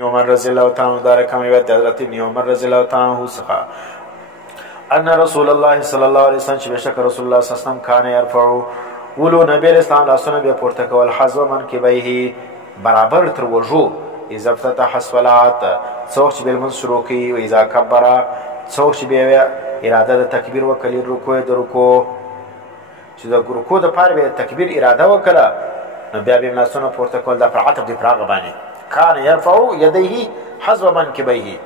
عمر رضی الله تعالی عنہ دار کمی و حضرت ابن عمر رضی الله تعالی عنہ څخه ان رسول الله صلی الله علیه وسلم چې بشک رسول الله صلی الله علیه وسلم کان يرفع ولو نبی اسلام لاسونه به پورته کول حذو من کبیه برابر تر وجو اذا افتتح الصلاه څوک چې بل شروع کوي او اذا کبر څوک چې به اراده د تکبیر وکړي رکوع د رکوع چې د رکوع د پاره به تکبیر اراده وکړه نو بیا به لاسونه پورته کول د عطف دی پراغ باندې كان يرفع يديه حذو منكبيه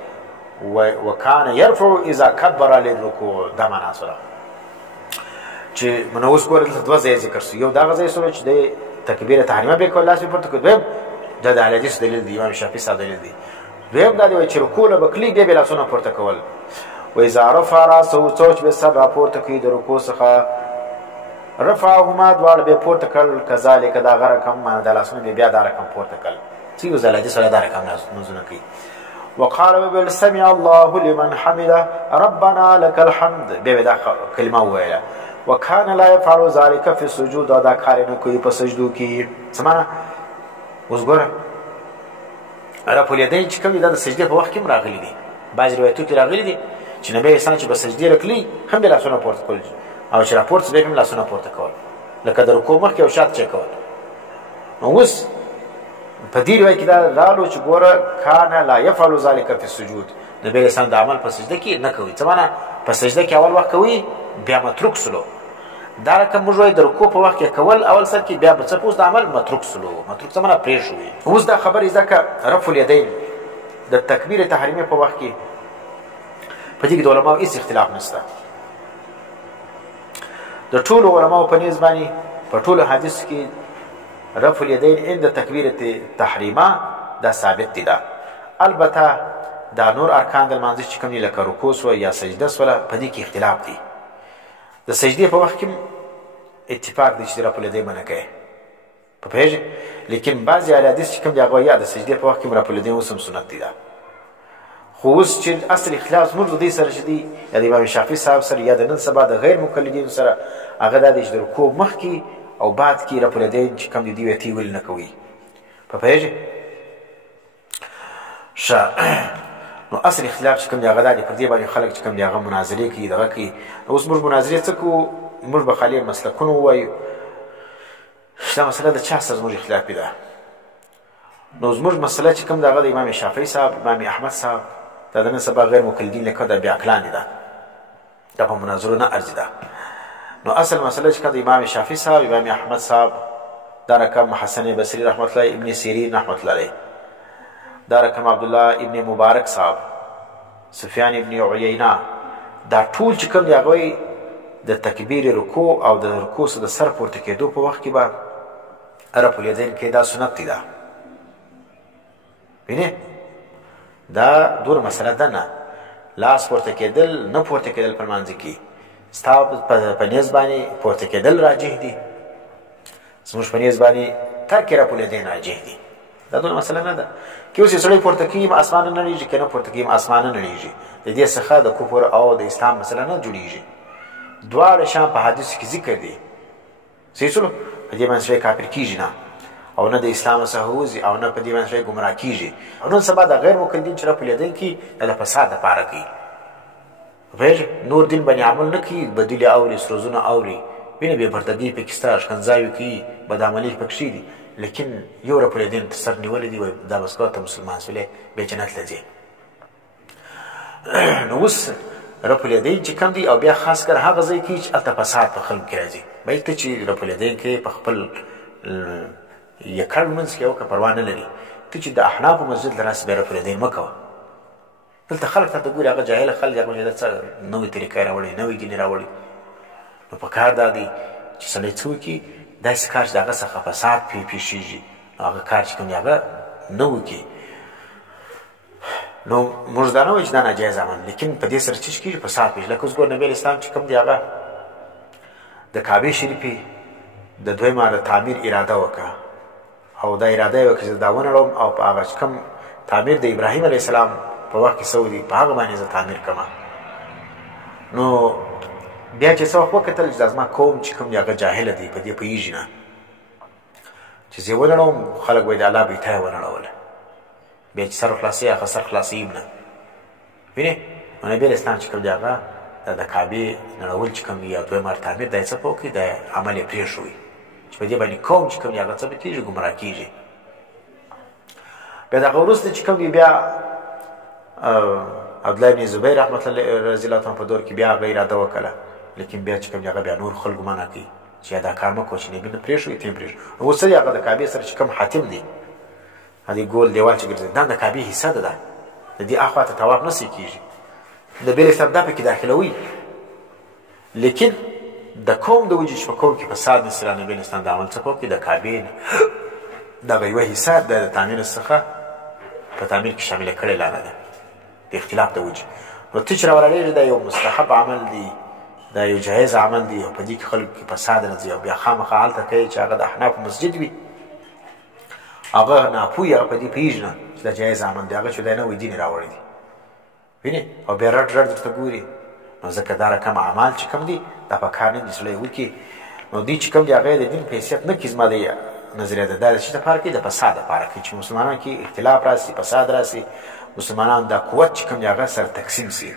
وكان يرفع اذا كبر للركوع دا معنا سره چې منوس کول د دوه ځای ذکر شو یو دا غځای سره چې د تکبیر تحریمه به کول لاسه پورته کول د حدیث دلیل دی امام شافعي صاحب دلیل دی دویم دا دی چې رکوع له بکلی به لاسونه پورته کول و اذا رفع راسه څوک به سر راپورته کوي د رکوع څخه رفعهما دوړ به پورته کړل کذالک دا غره کم معنا د لاسونه بیا دا رقم پورته کړل سيو زلاجي سره دا رقم نزونه کوي وقال بل سمع الله لمن حمده ربنا لك الحمد به دا کلمه ویله وكان لا يفعل ذلك في السجود دا کار نه کوي په سجدو کې سمانه اوس ګوره رفع الیدین چې کوي دا د سجدې په وخت کې راغلي دي بعض روایتو کې راغلي دي چې نبی اسلام چې په سجدې رکلی هم بل لاسونه پورته کول او چې راپورته به هم لاسونه پورته کول لکه د رکوع مخکې او شاته چکول نو اوس په دې روایت کې دا رالو چې ګوره کان لا يفعل ذلك في السجود نبی اسلام د عمل په سجده کې نه کوي څه معنا په سجده کې اول وخت کوي بیا متروک سلو دا رقم موږ وایو د رکوع په وخت کې کول اول سر کې بیا په څه پوس د عمل متروک سلو متروک څه معنا پرې شوی اوس دا خبرې ځکه رفع الیدین د تکبیر تحریمه په وخت کې په دې کې د علماو هیڅ اختلاف نشته د ټولو علماو په نسبت باندې په ټولو حدیث کې رفع الیدین عند تکبیر تحریمه دا ثابت دي دا البته دا نور ارکان د لمانځه چې کوم لکه رکوع سو یا سجده سو په دې کې اختلاف دي د سجدې په وخت کې اتفاق دي چې رفع الیدین منع کوي په پیژ لیکن بعضی احادیث چې کوم دی هغه یا د سجدې په وخت کې رفع الیدین وسم سنت دي دا خو اوس چې اصل اختلاف زموږ د دې سره شدي یا د امام شافعي صاحب سره یا د نن سبا د غیر مقلدین سره هغه دا د رکوع مخکې او بعد کې رفع الیدین چې کوم دی وتی ول نه کوي په پیژ نو اصل اختلاف چې کوم دی هغه د پر دې باندې خلک چې کوم دی هغه مناظره کوي دغه کوي اوس موږ مناظره څه کوو موږ به خالي مسلکونه وایو دا مسله د چا سره زموږ اختلاف پیدا نو زموږ مسله چې کوم دغه د امام شافعي صاحب امام احمد صاحب دا د نن سبا غیر مقلدین لکه دا بیا عقلان دي دا په مناظره نه ارزي دا نو اصل مسله چې کوم د امام شافعي صاحب امام احمد صاحب دا رقم حسن بصری رحمت الله ابن سیرین رحمت الله علیه دا رقم عبد الله ابن مبارک صاحب سفیان ابن عیینه دا ټول چې کوم دی هغه د تکبیر رکوع او د رکوع سره د سر پورته کېدو په وخت کې به رفع الیدین کې دا سنت دی دا وینې دا دور مسله ده نه لاس پورته کېدل نه پورته کېدل په لمانځه کې ستا په نیز باندې پورته کېدل راجح دي زموږ په نیز باندې ترک رفع الیدین راجح دي دا دور مسله نه ده که اوس یې سړی پورته کېږي اسمان نه نړېږي که نه پورته کېږي اسمان نه نړېږي د دې څخه د کفر او د اسلام مسله نه جوړېږي دواړه شیان په حدیثو کې ذکر دي صحیح شولو په دې باندې سړی کافر کېږي نه او نه د اسلام څخه وځي او نه په دې باندې سړی ګمراه کېږي او نن سبا د غیر مقلدین چې رفع الیدین کوي دا د فساد دپاره کوي پوهېږې نور دین باندې عمل نه کوي بدیلې اوري سروزونه اوري وینې بې پردګي پکې شته ښکنځاوې کوي بدعملي پکې دي لیکن یو رفع الیدین سر نیولې دي وایي دا بس کوه ته مسلمان سولې بیا جنت ته ځې نو اوس رفع الیدین چې کوم دي او بیا خاص کر هغه ځای کې چې هلته فساد په خلکو کې راځي باید ته چې رفع الیدین کې په خپل یکړ لمونځ کې وکړه پروا نه لري ته چې د احنافو مسجد له راسه بیا رفع الیدین مه کوه دلته خلک ته ګوري هغه جاهله خلک هغه دا څه نوې طریقه راوړي نوې دین راوړي نو په کار دا دی چې سړی څه وکړي داسې کار چې د هغه څخه فساد پیښیږي هغه کار چې کوم دی هغه نه وکړي نو موږ دا نه وایو چې دا ناجایز عمل لیکن په دې سره څه کېږي فساد پیښ لکه اوس ګور نبی اسلام چې کوم دی هغه د کعبې شریفې د دویمه د تعمیر اراده وکړه او دا اراده یې وکړه چې دا ونړوم او په هغه چې کوم تعمیر د ابراهیم علیه السلام په وخت کې سوی دي په هغه باندې زه تعمیر کړم نو بیا چې څه وخت وکتل چې دا زما قوم چې کوم دی هغه جاهله دی په دې پوهېږي نه چې زه ونړوم خلک وایي د الله بیته یې ونړوله بیا چې سر خلاصوي هغه سر خلاصوي نه وینې. نو نبي علیه السلام چې کوم دی هغه د کعبې نړول چې کوم دی یا دویم تعمیر دا یې څه په وکړي د عمل یې پرېښوي چې په دې باندې قوم چې کوم دی هغه څه به کېږي ګمراه کېږي. بیا د هغه وروسته چې کوم دی بیا عبدالله بن زبیر رحمت الله رضی الله عنه په دور کې بیا هغه اراده وکړه لیکن بیا چې کوم دی هغه بیا نور خلکو منع کوي چې دا کار مه کوه چې نبي نه پرېښوي ته یې پرېښوي. اوس څه دی هغه د کعبې سره چې کوم حاتم دی هغه ګول دیوال چې ګرځي دا د کعبې حصه ده د دې اخوا ته طواف نه سې کېږي. نبي علیه السلام دا پکې داخلوي لیکن د قوم د وجې چې په قوم کې فساد نشي را نبي علیه السلام د عمل څه کوي د کعبې دغه یوه حصه د تعمیر څخه په تعمیر کې شامله کړې لاره ده د اختلاف د وجې. نو ته چې راولاړېږي دا یو مستحب عمل دی دا یو جایز عمل دی او په دې کې خلکو کې فساد راځي او بیا خامخا هلته کوي چې هغه د احنافو مسجد وي هغه ناپوهي هغه په دې پوهېږي نه چې دا جایز عمل دی هغه چې دی نوی دین یې راوړی دی وینې او بیا رډ رډ درته ګوري. نو ځکه دا رقم اعمال چې کوم دي دا په کار نه دي سړی وکړي. نو دوی چې کوم دي هغه یې د دین په حیثیت نه کړي زما د نظریه ده دا د څه دپاره کوي د فساد دپاره کوي چې مسلمانانو کې اختلاف راسي فساد راسي مسلمانان دا قوت چې کوم دی هغه سره تقسیم سي.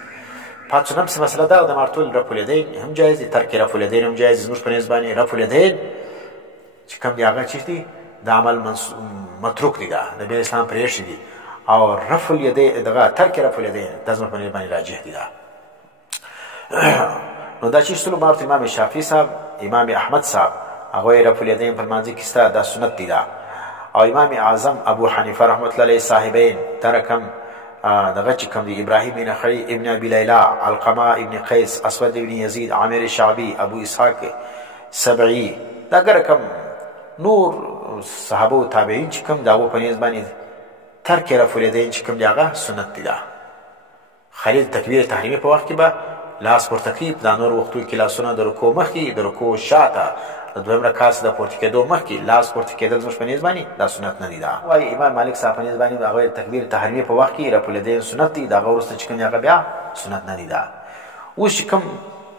پاتې نفس مسله دا د مرتول رفع الیدین هم جایز دي ترک رفع الیدین هم جایز دي زموږ په نظر باندې رفع الیدین چې کوم دی هغه چیز دی د عمل متروک دی دا نبي اسلام پرېښي دي او رفع الیدین دغه ترک رفع الیدین دا زموږ په نظر باندې راجح دي دا. نو دا چې شتلو مارت امام شافعي صاحب امام احمد صاحب هغه رفع الیدین په لمانځه کې ستا دا سنت دی دا او امام اعظم ابو حنیفه رحمت الله علیه صاحبین دا رقم دغه چې کوم دی ابراهیم بن نخعی ابن ابي لیلا علقمه ابن قیس اسود ابن یزید عامر شعبی ابو اسحاق سبعی دا رقم نور صحابه او تابعین چې کوم داغو په نسبت باندې ترک رفع الیدین چې کوم دی هغه سنت دی دا. خلیل تکبیر تحریمی په وخت کې به لاس پورته کوي دا نور وختو کې لاسونه د رکوع مخکې د رکوع شاته د دویم رکعت د پورته کېدو مخکې لاس پورته کېدل زموږ په نسبت باندې دا سنت نه دی دا. وایي امام مالک صاحب په نسبت باندې هغه تکبیر تحریمی په وخت کې رفع الیدین سنت دی د هغه وروسته چې کوم دی هغه بیا سنت نه دی دا. اوس چې کوم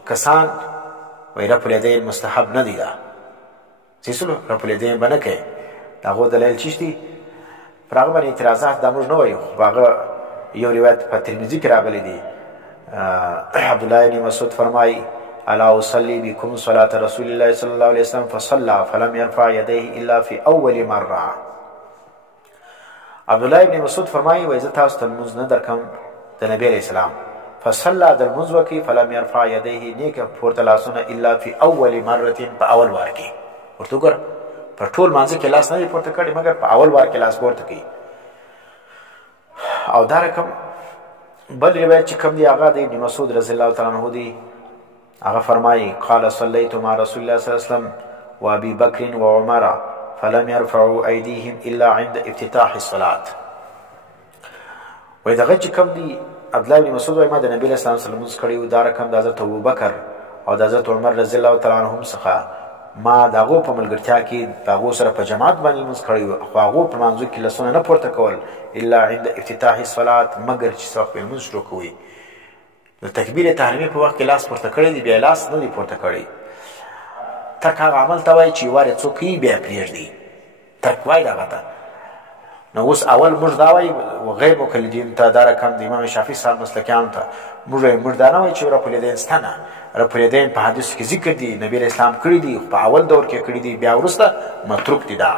کسان وایي رفع الیدین مستحب نه دی دا سیسلو رفع الیدین به نه کوي د هغو دلیل چیش دی پر هغه باندې اعتراضات دا موږ نه وایو خو هغه یو روایت په ترمذي کې راغلی دی عبدالله بن مسعود فرمایي الا اصلي بكم صلاه رسول الله صلى الله عليه وسلم فصلى فلم يرفع يديه الا في اول مره. عبدالله بن مسعود فرمایي وایي زه تاسو ته لمونځ نه درکم د نبي علیه السلام فصلى د لمونځ وکړي فلم يرفع يديه نیکه پورته لاسونه الا في اول مره په اول وار کې ورته وګوره په ټول مانځه کې لاس نه دی پورته کړی مګر په اول وار کې لاس پورته کوي. او دا رقم بل روایت چې کوم دی هغه د ابن مسعود رضی الله تعالی عنه دی هغه فرمایي قال صليت مع رسول الله صلی الله علیه وسلم وابي بکر وعمر فلم يرفعوا ايديهم الا عند افتتاح الصلاه. وای دغه چې کوم دی عبدالله بن مسعود وایي ما د نبي علیه السلام سره لمونځ کړی و دا رقم د حضرت ابوبکر او د حضرت عمر رضی الله تعالی عنهم څخه ما د هغو په ملګرتیا کې د هغو سره په جماعت باندې لمونځ کړی و خو هغو په لمانځو کې لاسونه نه پورته کول الا عند افتتاح الصلاه مګر چې څوک په لمونځ شروع کوي د تکبیر تحریمی په وخت کې لاس پورته کړی دی بیا لاس نه دی پورته کړی. ترک هغه عمل ته وایي چې وار یې څوک کوي بیا پرېږدي ترک وایي دغه ته. نو اوس اول موږ دا وایي غیر مقلدین ته دا رقم د امام شافعي صاحب مسلکیانو ته موږ دا نه وایي چې رفع الیدین سته نه رفع الیدین په حدیثو کې ذکر دي نبي علیه اسلام کړي دي په اول دور کې کړي دي بیا وروسته متروک دي دا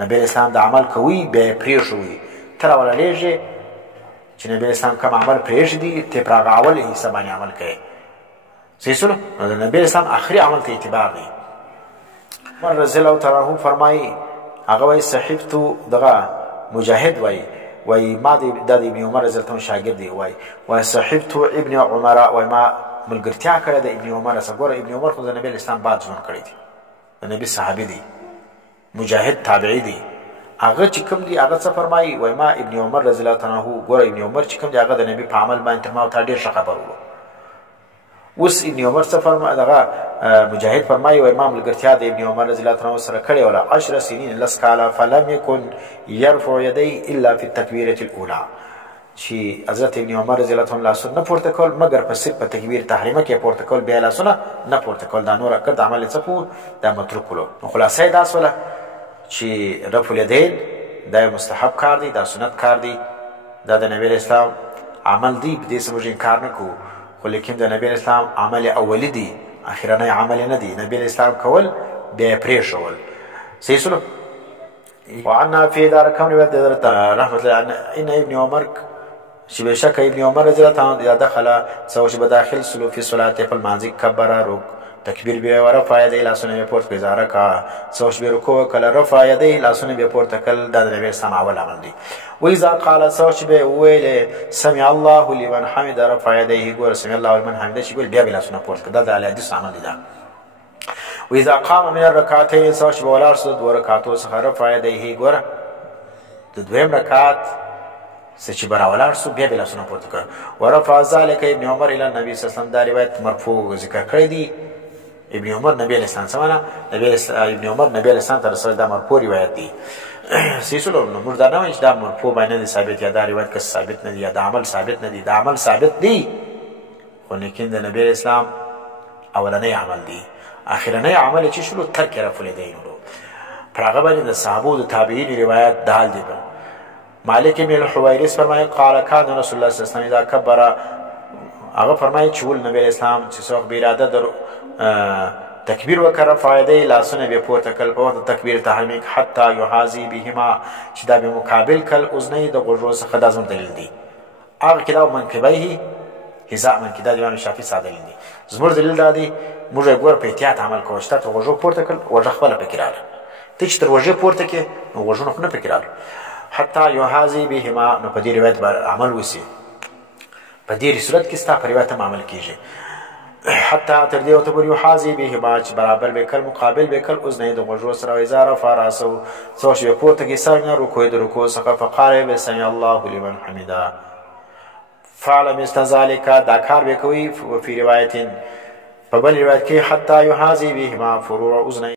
نبي علیه اسلام د عمل کوي بیا یې پرېښوي ته راولاړېږې چې نبي علیه اسلام کوم عمل پرېښي دي ته پر هغه اول حصه باندې عمل کوې صحیح شولو. نو د نبي علیه اسلام آخري عمل ته اعتبار دی. عمر رضی الله تعالی عنه فرمایي هغه وایي صحیفتو دغه مجاهد وایي ما دا د ابن عمر رضی الله عنه شاګرد دی وایي صحیفتو ابن عمر وایي ما ملګرتیا کړې د ابن عمر سره. ګوره ابن عمر خو د نبي اسلام بعد ژوند کړی دی د نبي صحابي دی مجاهد تابعي دی. هغه چې کوم دی هغه څه فرمایي وایي ما ابن عمر رضی الله تعالی عنه ګوره ابن عمر چې کوم دی هغه د نبي په عمل باندې تر ما او تا ډېر ښه خبر و. اوس ابن عمر څه فرمایي دغه مجاهد فرمایي وایي ما ملګرتیا د ابن عمر رضی الله عنه سره کړې وله 10 سنین لس کاله فلم یکن یرفع یدی الا فی التکبیرة الاولى چې حضرت ابن عمر رضی الله عنه لاسونه نه پورته کول مګر په صرف په تکبیر تحریمه کې پورته کول بیا لاسونه نه پورته کول دا نور کړ د عمل څه کو دا متروک کولو. نو خلاصه دا سوله چې رفع الیدین دا مستحب کار دی دا سنت کار دی دا د نبی اسلام عمل دی، په دې څه موږ انکار نه کوو، خو لیکن د نبی اسلام عمل اولی دی، اخرنی عمل نه دی. نبی اسلام کول بیا یې پرېښول. صحیح سلو. وعن نافع دا رقم روایت دی حضرت رحمت الله ان ابن عمر چې بېشکه ابن عمر رضی الله تعالی عنه دخله څه چې به داخل سلو فی صلات په لمانځه کبره رک تکبیر بیا ورفع یدی لاسونه یې پورته کړي رکعه څه چې به رکوع کله رفع یدی لاسونه بیا پورته کړل دا د نبی اسلام اول عمل دی. واذا قال څه چې به ویل سمع الله لمن حمد رفع یدیه ګور سمع الله لمن حمد چې بیا لاسونه پورته کړه دا د حدیث عمل دی. واذا قام من الركعتين څه چې به ولاړ سو دوه رکعاتو څخه رفع یدیه ګور د دویم رکعت څه چې براولار سو بیا لاسونه پورته کړ. ورفع ذلك ابن عمر الى النبي صلی الله علیه وسلم دا روایت مرفوع ذکر کړی دی. ابن عمر نبی علیہ السلام سمانا ابن عمر نبی علیہ السلام ته رسول دا مرفوع روایت دی. سیسلو نو موږ دا نه وایو چې دا مرفوع باندې دی ثابت یا دا روایت که ثابت نه دی یا دا عمل ثابت نه دی. دا عمل ثابت دی خو لیکن د نبی علیہ السلام اولنی عمل دی. اخرنی عمل چې شلو ترک رفع الیدین ورو پر هغه باندې د صحابو د تابعین روایت د حال دی. مالک بن الحویرث فرمایي قال كان رسول الله صلی الله علیه وسلم اذا كبر هغه فرمایي چې ول نبی اسلام چې څوک به اراده در تکبیر وکړه فائدې لاسونه به پورته کړل په وخت تکبیر تحریک حتی یحاذی بهما چې دا به مقابل کړل اذنې د غوږو څخه د ازم دلیل دی. هغه کله منکبیه حذاء من کده امام شافعی ساده دلیل دی. زموږ دلیل دا دی موږ ګور په احتیاط عمل کوو چې ته غوږو پورته کړل وجه خپل فکرال ته چې تر غوږو پورته کې نو غوږونه نه فکرال حتی یحاذی بهما نو په دې روایت باندې عمل وسی. په دې صورت کې ستا په روایت عمل کیږي حتی تر دې وته یحاذی بهما چې برابر به کل مقابل به کل اذنې د غوږو سره ازاره فراسو څو شی پورته کې سر نه رکوع د رکوع څخه فقال بسم الله لمن حمدا فعل مثل ذلك دا کار به کوي. په روایت په بل روایت کې حتی یحاذی بهما فروع اذنې